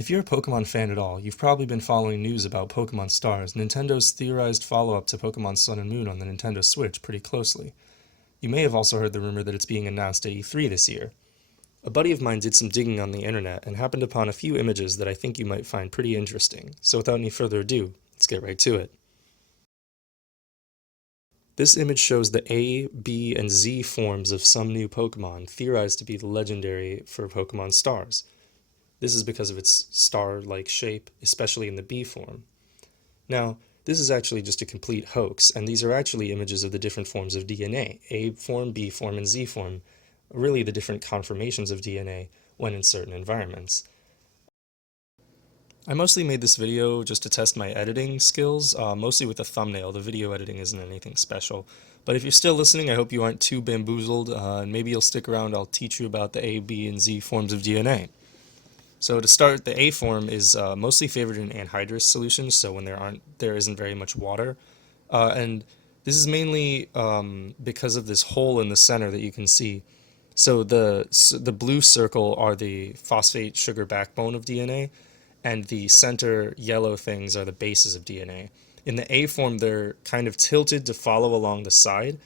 If you're a Pokemon fan at all, you've probably been following news about Pokemon Stars, Nintendo's theorized follow-up to Pokemon Sun and Moon on the Nintendo Switch, pretty closely. You may have also heard the rumor that it's being announced at E3 this year. A buddy of mine did some digging on the internet and happened upon a few images that I think you might find pretty interesting, so without any further ado, let's get right to it. This image shows the A, B, and Z forms of some new Pokemon theorized to be the legendary for Pokemon Stars. This is because of its star-like shape, especially in the B form. Now, this is actually just a complete hoax, and these are actually images of the different forms of DNA, A form, B form, and Z form, really the different conformations of DNA when in certain environments. I mostly made this video just to test my editing skills, mostly with a thumbnail. The video editing isn't anything special. But if you're still listening, I hope you aren't too bamboozled, and maybe you'll stick around. I'll teach you about the A, B, and Z forms of DNA. So to start, the A form is mostly favored in anhydrous solutions, so when there isn't very much water. And this is mainly because of this hole in the center that you can see. So the blue circle are the phosphate sugar backbone of DNA, and the center yellow things are the bases of DNA. In the A form, they're kind of tilted to follow along the side,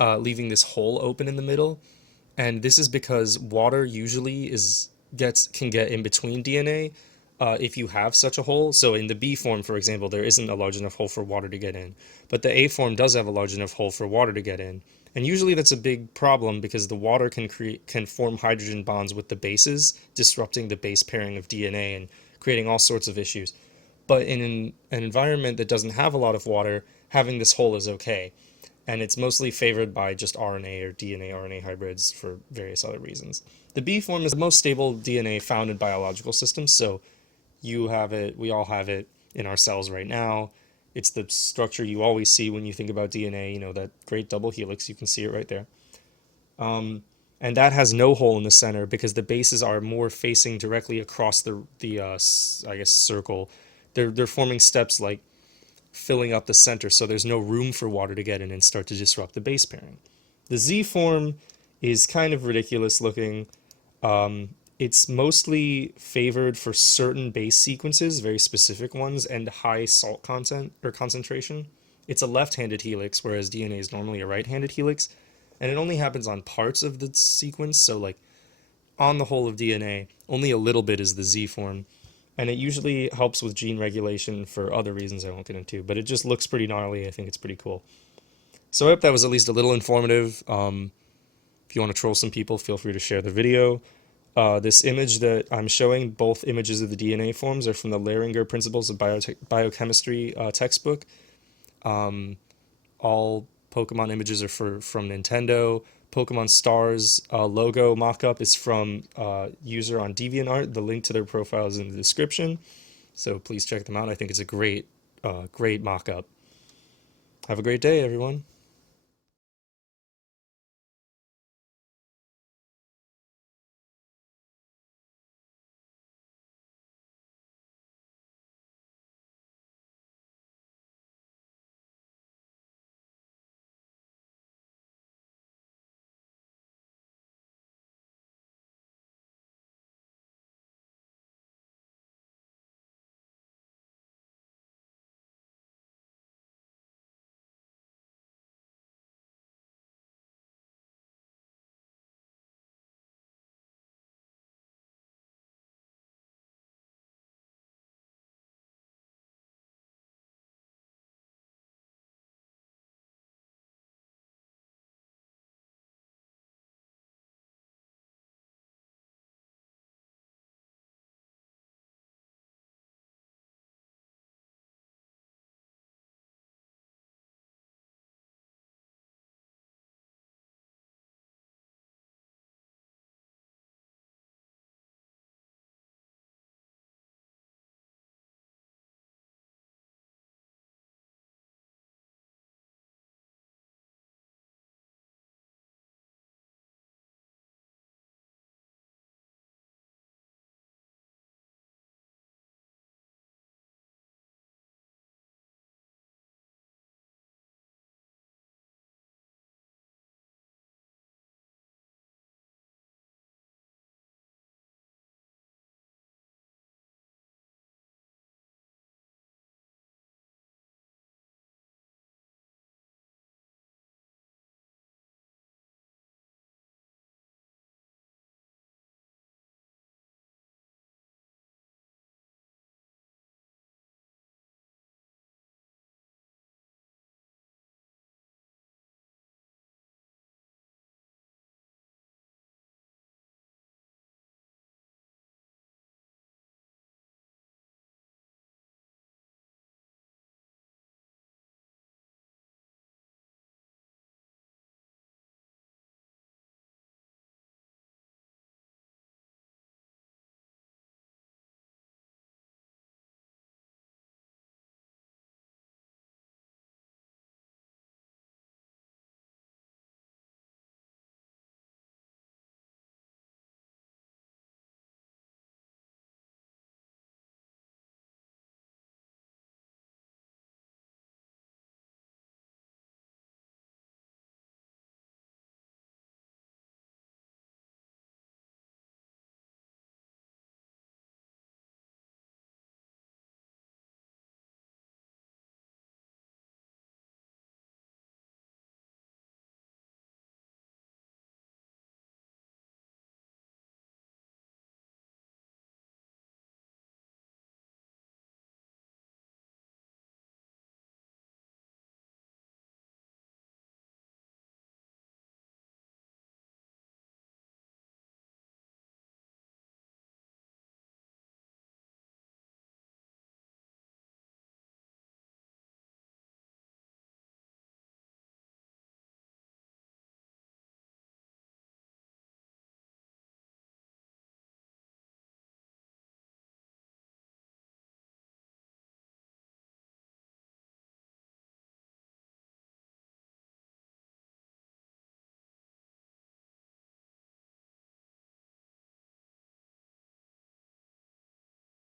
leaving this hole open in the middle. And this is because water usually can get in between DNA if you have such a hole. So in the B form, for example, there isn't a large enough hole for water to get in, but the A form does have a large enough hole for water to get in. And usually that's a big problem because the water can form hydrogen bonds with the bases, disrupting the base pairing of DNA and creating all sorts of issues. But in an environment that doesn't have a lot of water, having this hole is okay. And it's mostly favored by just RNA or DNA RNA hybrids for various other reasons. The B form is the most stable DNA found in biological systems, so you have it, we all have it in our cells right now. It's the structure you always see when you think about DNA, that great double helix, you can see it right there. And that has no hole in the center because the bases are more facing directly across the I guess, circle. They're forming steps like filling up the center, so there's no room for water to get in and start to disrupt the base pairing. The Z form is kind of ridiculous looking. It's mostly favored for certain base sequences, very specific ones, and high salt content or concentration. It's a left-handed helix, whereas DNA is normally a right-handed helix, and it only happens on parts of the sequence, so like on the whole of DNA, only a little bit is the Z form, and it usually helps with gene regulation for other reasons I won't get into, but it just looks pretty gnarly. I think it's pretty cool. So I hope that was at least a little informative. If you want to troll some people, feel free to share the video. This image that I'm showing, both images of the DNA forms, are from the Lehringer Principles of Biochemistry textbook. All Pokemon images are from Nintendo. Pokemon Stars logo mock-up is from user on DeviantArt. The link to their profile is in the description, so please check them out. I think it's a great mock-up. Have a great day, everyone.